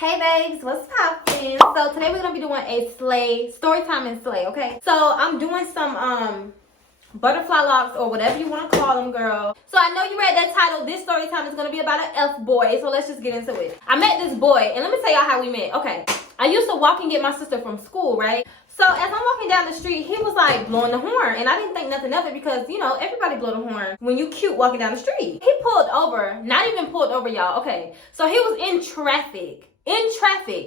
Hey babes, what's poppin'? So today we're gonna be doing a story time and slay, okay? So I'm doing some butterfly locks or whatever you want to call them, girl. So I know you read that title. This story time is gonna be about an F boy. So let's just get into it. I met this boy, and let me tell y'all how we met. Okay, I used to walk and get my sister from school, right? So as I'm walking down the street, he was like blowing the horn, and I didn't think nothing of it because, you know, everybody blow the horn when you cute walking down the street. He pulled over, not even pulled over, y'all. Okay, so he was in traffic.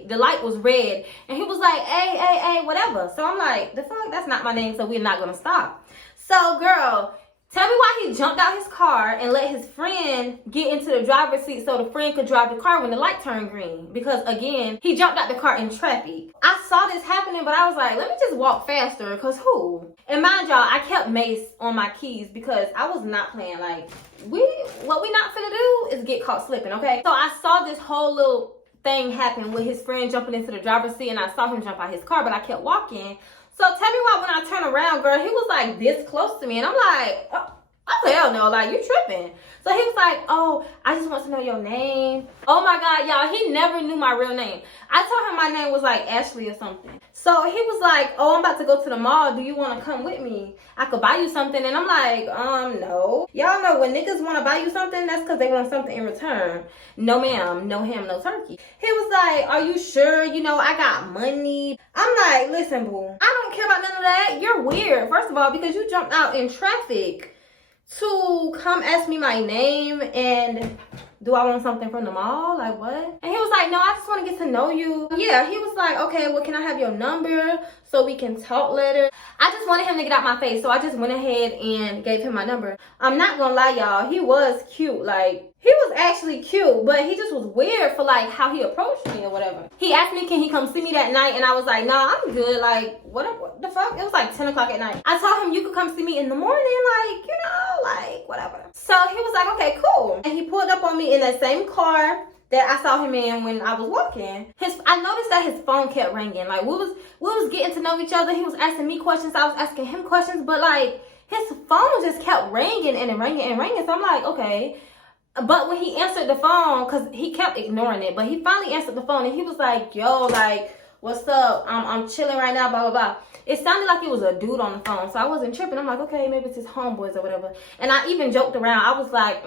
The light was red, and he was like, hey, whatever. So I'm like, the fuck, that's not my name, so we're not gonna stop. So girl, tell me why he jumped out his car and let his friend get into the driver's seat so the friend could drive the car when the light turned green. Because again, he jumped out the car in traffic. I saw this happening, but I was like, let me just walk faster, because who? And mind y'all, I kept Mace on my keys because I was not playing. Like, what we not finna do is get caught slipping, okay? So I saw this whole little thing happen with his friend jumping into the driver's seat, and I saw him jump out his car, but I kept walking. So tell me why when I turn around, girl, he was like this close to me, and I'm like, oh hell no, like, you tripping. So he was like, oh, I just want to know your name. Oh my God, y'all, he never knew my real name. I told him my name was like Ashley or something. So he was like, oh, I'm about to go to the mall. Do you want to come with me? I could buy you something. And I'm like, no. Y'all know when niggas want to buy you something, that's because they want something in return. No ma'am, no ham, no turkey. He was like, are you sure? You know, I got money. I'm like, listen, boo, I don't care about none of that. You're weird, first of all, because you jumped out in traffic to come ask me my name and do I want something from the mall? Like, what? And he was like, no, I just want to get to know you. Yeah, he was like, okay, well, can I have your number so we can talk later? I just wanted him to get out my face, so I just went ahead and gave him my number. I'm not gonna lie, y'all, he was cute. Like, he was actually cute, but he just was weird for like how he approached me or whatever. He asked me, can he come see me that night? And I was like, nah, I'm good. Like, what the fuck? It was like 10 o'clock at night. I told him you could come see me in the morning, like, you know, like, whatever. So he was like, okay, cool. And he pulled up on me in that same car that I saw him in when I was walking. I noticed that his phone kept ringing. Like, we was getting to know each other. He was asking me questions. I was asking him questions, but like, his phone just kept ringing and ringing and ringing. So I'm like, okay. But when he answered the phone, because he kept ignoring it, but he finally answered the phone and he was like, yo, like, what's up? I'm chilling right now, blah, blah, blah. It sounded like it was a dude on the phone, so I wasn't tripping. I'm like, okay, maybe it's his homeboys or whatever. And I even joked around. I was like,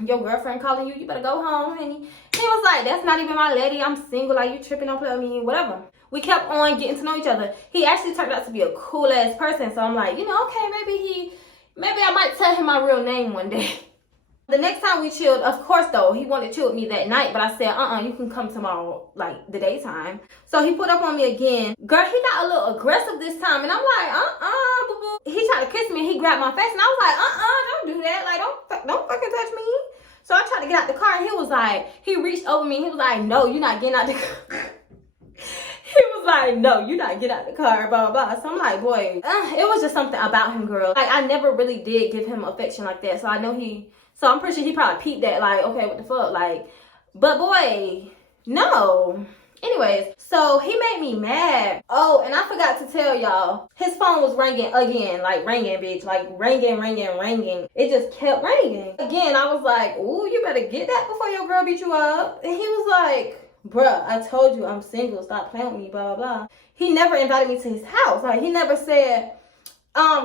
your girlfriend calling you, you better go home, honey. He was like, that's not even my lady. I'm single. Like, you tripping, don't play with me, whatever. We kept on getting to know each other. He actually turned out to be a cool-ass person, so I'm like, you know, okay, maybe I might tell him my real name one day. The next time we chilled, of course, though, he wanted to chill with me that night, but I said, you can come tomorrow, like, the daytime. So he put up on me again. Girl, he got a little aggressive this time, and I'm like, boo-boo. He tried to kiss me, and he grabbed my face, and I was like, don't do that. Like, don't fucking touch me. So I tried to get out the car, and he was like, he reached over me, and he was like, no, you're not getting out the car. He was like, no, you're not getting out the car, blah, blah, blah. So I'm like, boy, it was just something about him, girl. Like, I never really did give him affection like that, so I know so I'm pretty sure he probably peeped that, like, okay, what the fuck, like, but boy, no. Anyways, so he made me mad. Oh, and I forgot to tell y'all, his phone was ringing again, like, ringing, bitch, like, ringing. It just kept ringing. Again, I was like, ooh, you better get that before your girl beat you up. And he was like, bruh, I told you I'm single, stop playing with me, blah, blah, blah. He never invited me to his house. Like, he never said,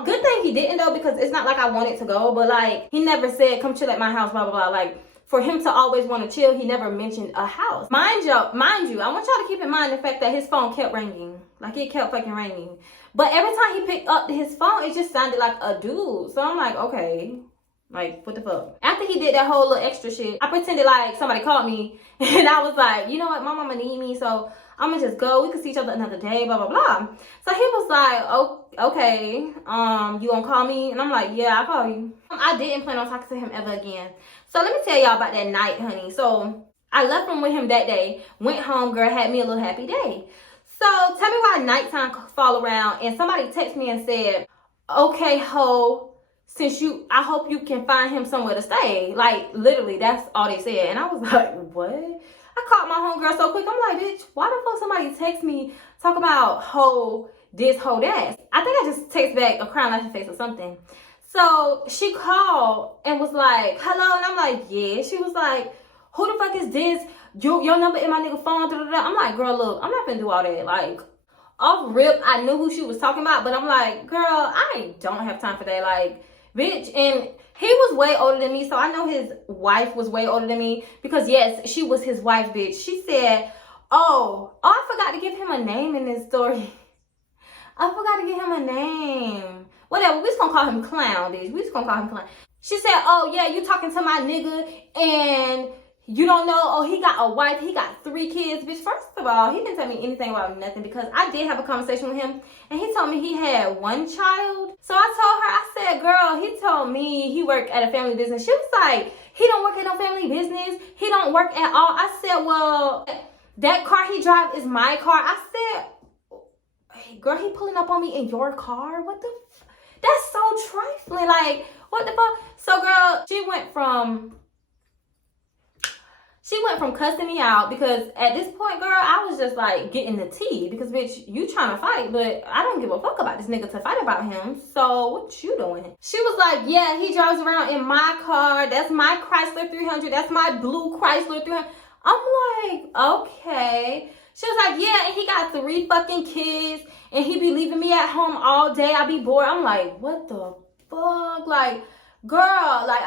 good thing he didn't though, because it's not like I wanted to go, but like, he never said, come chill at my house, blah, blah, blah. Like, for him to always want to chill, he never mentioned a house. Mind you, I want y'all to keep in mind the fact that his phone kept ringing. Like, it kept fucking ringing. But every time he picked up his phone, it just sounded like a dude. So I'm like, okay, like, what the fuck? After he did that whole little extra shit, I pretended like somebody called me, and I was like, you know what, my mama need me, so I'm gonna just go. We can see each other another day, blah, blah, blah. So he was like, oh, okay, you gonna call me? And I'm like, yeah, I'll call you. I didn't plan on talking to him ever again. So let me tell y'all about that night, honey. So I left from with him that day, went home, girl, had me a little happy day. So tell me why nighttime fall around and somebody texted me and said, okay, ho, I hope you can find him somewhere to stay. Like, literally, that's all they said. And I was like, what? I called my homegirl so quick. I'm like, bitch, why the fuck somebody text me talk about ho this, ho that? I think I just text back a crying laughing face or something. So she called and was like, hello. And I'm like, yeah. She was like, who the fuck is this? Your number in my nigga phone. Da, da, da. I'm like, girl, look, I'm not finna do all that. Like, off rip, I knew who she was talking about, but I'm like, girl, I don't have time for that. Like, bitch. And he was way older than me, so I know his wife was way older than me, because yes, she was his wife, bitch. She said, oh, I forgot to give him a name in this story. I forgot to give him a name. Whatever, we just gonna call him Clown, bitch. We just gonna call him Clown. She said, oh yeah, you talking to my nigga and you don't know, oh, he got a wife, he got 3 kids. Bitch, first of all, he didn't tell me anything about nothing, because I did have a conversation with him and he told me he had 1 child. So I told her, I said, girl, he told me he worked at a family business. She was like, he don't work at no family business. He don't work at all. I said, well, that car he drive is my car. I said, hey, girl, he pulling up on me in your car? What the that's so trifling. Like, what the fuck? So, girl, she went from cussing me out, because at this point, girl, I was just like getting the tea, because bitch, you trying to fight, but I don't give a fuck about this nigga to fight about him. So what you doing? She was like, yeah, he drives around in my car. That's my Chrysler 300. That's my blue Chrysler 300. I'm like, okay. She was like, yeah, and he got 3 fucking kids, and he be leaving me at home all day. I be bored. I'm like, what the fuck? Like, girl, like,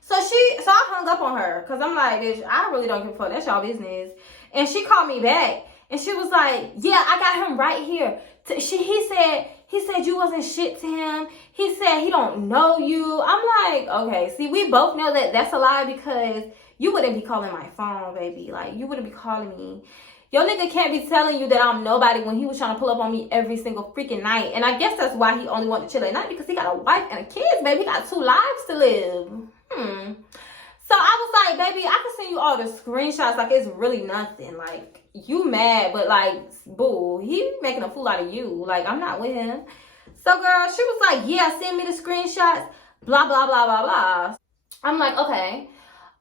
So I hung up on her, because I'm like, bitch, I really don't give a fuck. That's y'all business. And she called me back, and she was like, yeah, I got him right here. He said you wasn't shit to him. He said he don't know you. I'm like, okay, see, we both know that that's a lie, because you wouldn't be calling my phone, baby. Like, you wouldn't be calling me. Your nigga can't be telling you that I'm nobody when he was trying to pull up on me every single freaking night. And I guess that's why he only wanted to chill at night, because he got a wife and a kids, baby. He got 2 lives to live. So I was like, baby, I can send you all the screenshots. Like, it's really nothing. Like, you mad, but like, boo, he making a fool out of you. Like, I'm not with him. So, girl, she was like, yeah, send me the screenshots. Blah, blah, blah, blah, blah. I'm like, okay.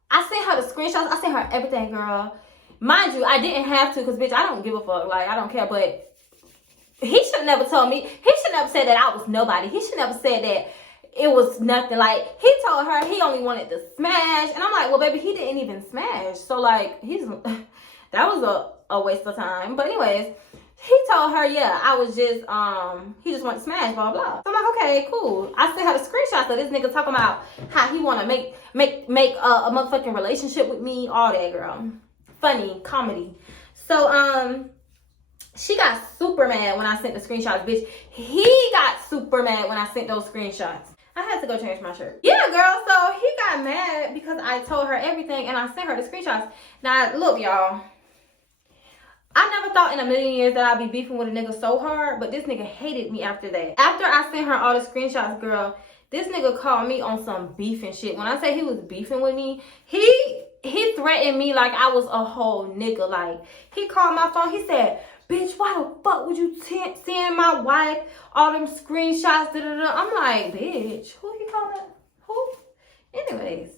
I sent her the screenshots. I sent her everything, girl. Mind you, I didn't have to, because, bitch, I don't give a fuck. Like, I don't care. But he should have never told me. He should never said that I was nobody. He should never said that it was nothing. Like, he told her he only wanted to smash. And I'm like, well, baby, he didn't even smash. So, like, that was a waste of time. But anyways, he told her, yeah, I was just, he just wanted to smash, blah, blah. So I'm like, okay, cool. I sent her the screenshots of this nigga talking about how he want to make a motherfucking relationship with me, all that, girl. Funny, comedy. So, she got super mad when I sent the screenshots, bitch. He got super mad when I sent those screenshots. I had to go change my shirt. Yeah, girl, so he got mad because I told her everything and I sent her the screenshots. Now, look, y'all. I never thought in a million years that I'd be beefing with a nigga so hard, but this nigga hated me after that. After I sent her all the screenshots, girl, this nigga called me on some beefing shit. When I say he was beefing with me, he threatened me like I was a whole nigga. Like, he called my phone. He said, bitch, why the fuck would you send my wife all them screenshots? Da, da, da. I'm like, bitch, who he calling? Who? Anyways,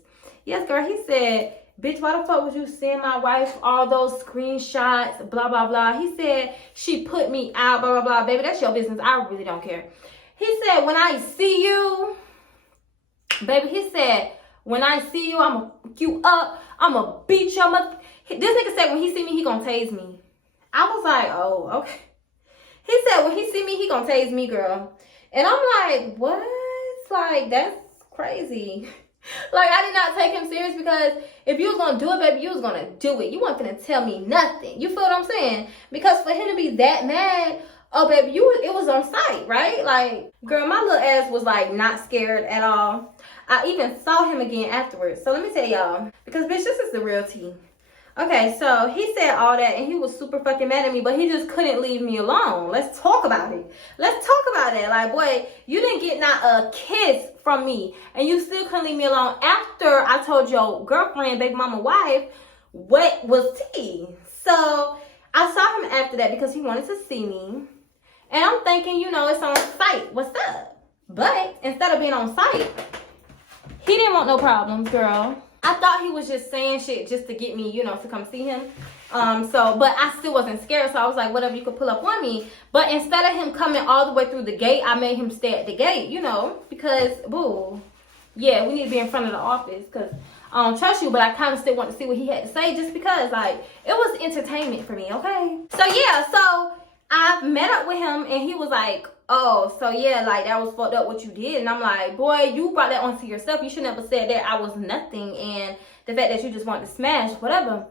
yes, girl, he said, bitch, why the fuck would you send my wife all those screenshots? Blah, blah, blah. He said she put me out, blah, blah, blah. Baby, that's your business. I really don't care. He said, when I see you, baby, he said, when I see you, I'm going to fuck you up. I'm going to beat your mother. This nigga said when he see me, he going to tase me. I was like, oh, okay. He said when he see me, he going to tase me, girl. And I'm like, what? Like, that's crazy. Like, I did not take him serious, because if you was going to do it, baby, you was going to do it. You weren't going to tell me nothing. You feel what I'm saying? Because for him to be that mad, oh, baby, it was on sight, right? Like, girl, my little ass was, like, not scared at all. I even saw him again afterwards. So let me tell y'all, because, bitch, this is the real tea. Okay, so he said all that, and he was super fucking mad at me, but he just couldn't leave me alone. Let's talk about it. Let's talk about it. Like, boy, you didn't get not a kiss from me, and you still couldn't leave me alone after I told your girlfriend, baby mama, wife, what was tea. So I saw him after that because he wanted to see me, and I'm thinking, you know, it's on site. What's up? But instead of being on site, he didn't want no problems, girl. I thought he was just saying shit just to get me, you know, to come see him. But I still wasn't scared. So I was like, whatever, you could pull up on me. But instead of him coming all the way through the gate, I made him stay at the gate, you know, because, boo, yeah, we need to be in front of the office, because I don't trust you, but I kind of still want to see what he had to say just because, like, it was entertainment for me, okay? So, yeah, so I met up with him, and he was like, oh, so, yeah, like, that was fucked up what you did. And I'm like, boy, you brought that onto yourself. You should never said that I was nothing, and the fact that you just wanted to smash, whatever.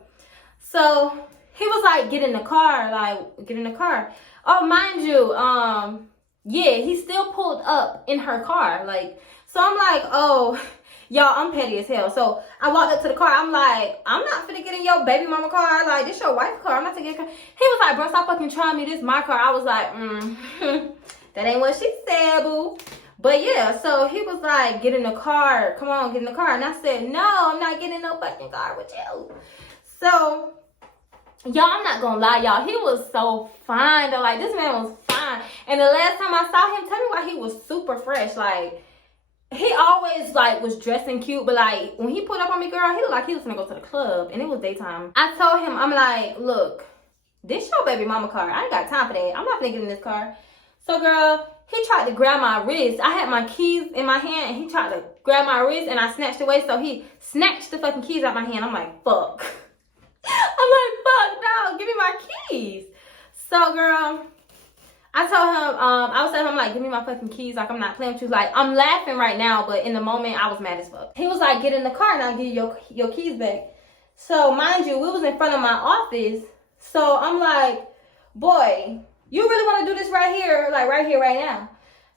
So, he was like, get in the car, like, get in the car. Oh, mind you, yeah, he still pulled up in her car, like, so I'm like, oh, y'all, I'm petty as hell. So I walked up to the car. I'm like, I'm not finna get in your baby mama car. Like, this your wife's car. I'm not finna get in your car. He was like, bro, stop fucking trying me. This is my car. I was like, that ain't what she said, boo. But yeah, so he was like, get in the car. Come on, get in the car. And I said, no, I'm not getting in no fucking car with you. So, y'all, I'm not gonna lie, y'all. He was so fine, though. Like, this man was fine. And the last time I saw him, tell me why he was super fresh. Like, he always, like, was dressing cute, but, like, when he pulled up on me, girl, he looked like he was gonna go to the club, and it was daytime. I told him, I'm like, look, this your baby mama car. I ain't got time for that. I'm not gonna get in this car. So, girl, he tried to grab my wrist. I had my keys in my hand, and he tried to grab my wrist, and I snatched away, so he snatched the fucking keys out my hand. I'm like, fuck. I'm like, fuck, no, give me my keys. So, girl, I told him, I was telling him, like, give me my fucking keys. Like, I'm not playing with you. Like, I'm laughing right now, but in the moment, I was mad as fuck. He was like, get in the car and I'll give you your keys back. So, mind you, we was in front of my office. So, I'm like, boy, you really want to do this right here? Like, right here, right now.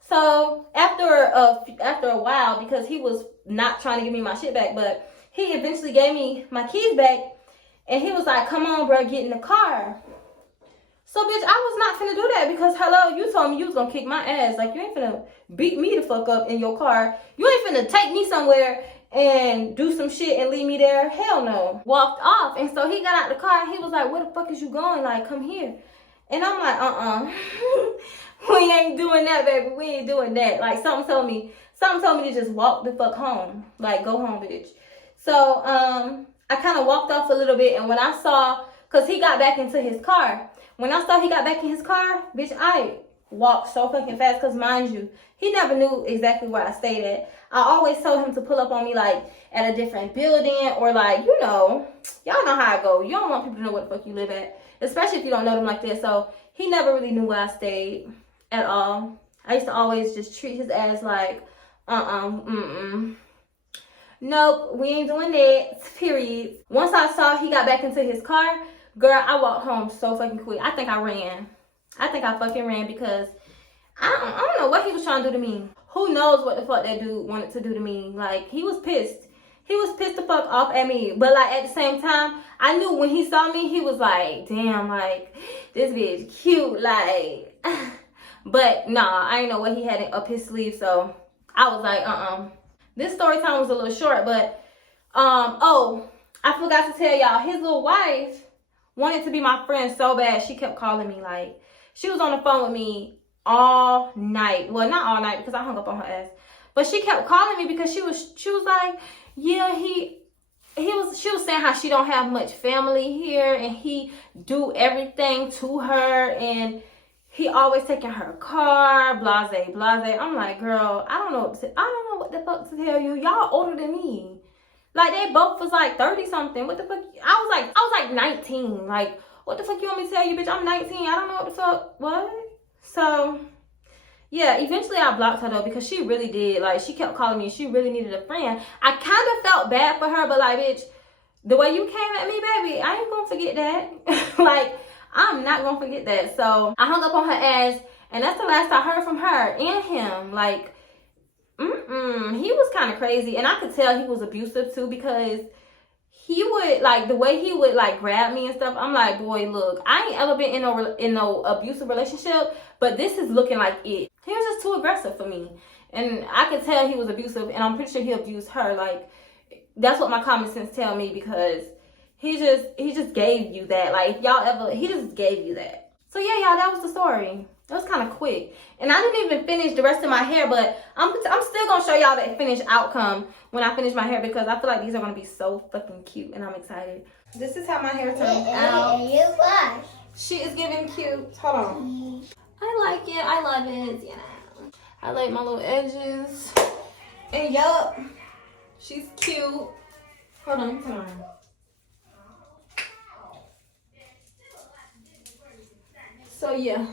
So, after a while, because he was not trying to give me my shit back, but he eventually gave me my keys back. And he was like, come on, bro, get in the car. So, bitch, I was not finna do that because, hello, you told me you was gonna kick my ass. Like, you ain't finna beat me the fuck up in your car. You ain't finna take me somewhere and do some shit and leave me there. Hell no. Walked off. And so he got out the car and he was like, where the fuck is you going? Like, come here. And I'm like, we ain't doing that, baby. We ain't doing that. Like, something told me to just walk the fuck home. Like, go home, bitch. So, I kind of walked off a little bit. And when I saw, because he got back into his car. When I saw he got back in his car, bitch, I walked so fucking fast. Because, mind you, he never knew exactly where I stayed at. I always told him to pull up on me, like, at a different building. Or, like, you know, y'all know how I go. You don't want people to know what the fuck you live at. Especially if you don't know them like this. So, he never really knew where I stayed at all. I used to always just treat his ass like, nope, we ain't doing that, period. Once I saw he got back into his car, girl, I walked home so fucking quick. I think I ran. I think I fucking ran because I don't know what he was trying to do to me. Who knows what the fuck that dude wanted to do to me. Like, he was pissed. He was pissed the fuck off at me. But, like, at the same time, I knew when he saw me, he was like, damn, like, this bitch cute, like. But, nah, I didn't know what he had up his sleeve, so I was like, This story time was a little short, but, oh, I forgot to tell y'all, his little wife wanted to be my friend so bad. She kept calling me, like, she was on the phone with me all night. Well, not all night because I hung up on her ass. But she kept calling me because she was like, yeah, she was saying how she don't have much family here and he do everything to her and he always taking her car, blase, blase. I'm like, girl, I don't know what the fuck to tell you. Y'all older than me. Like, they both was like 30 something. What the fuck? I was like 19. Like, what the fuck you want me to tell you, bitch? I'm 19. I don't know what the fuck. What? So, yeah, eventually I blocked her though because she really did. Like, she kept calling me. She really needed a friend. I kind of felt bad for her, but like, bitch, the way you came at me, baby, I ain't gonna forget that. Like, I'm not gonna forget that. So I hung up on her ass, and that's the last I heard from her and him. Like, he was kind of crazy, and I could tell he was abusive too because he would, like, the way he would, like, grab me and stuff. I'm like, boy, look, I ain't ever been in no abusive relationship, but this is looking like it. He was just too aggressive for me, and I could tell he was abusive, and I'm pretty sure he abused her. Like, that's what my common sense tell me because he just gave you that. Like, if y'all ever, he just gave you that. So yeah, y'all, that was the story. It was kind of quick. And I didn't even finish the rest of my hair, but I'm still going to show y'all the finished outcome when I finish my hair because I feel like these are going to be so fucking cute and I'm excited. This is how my hair turns out. She is giving cute. Hold on. I like it. I love it. You know, I like my little edges. And yup, she's cute. Hold on, let me turn around. So yeah.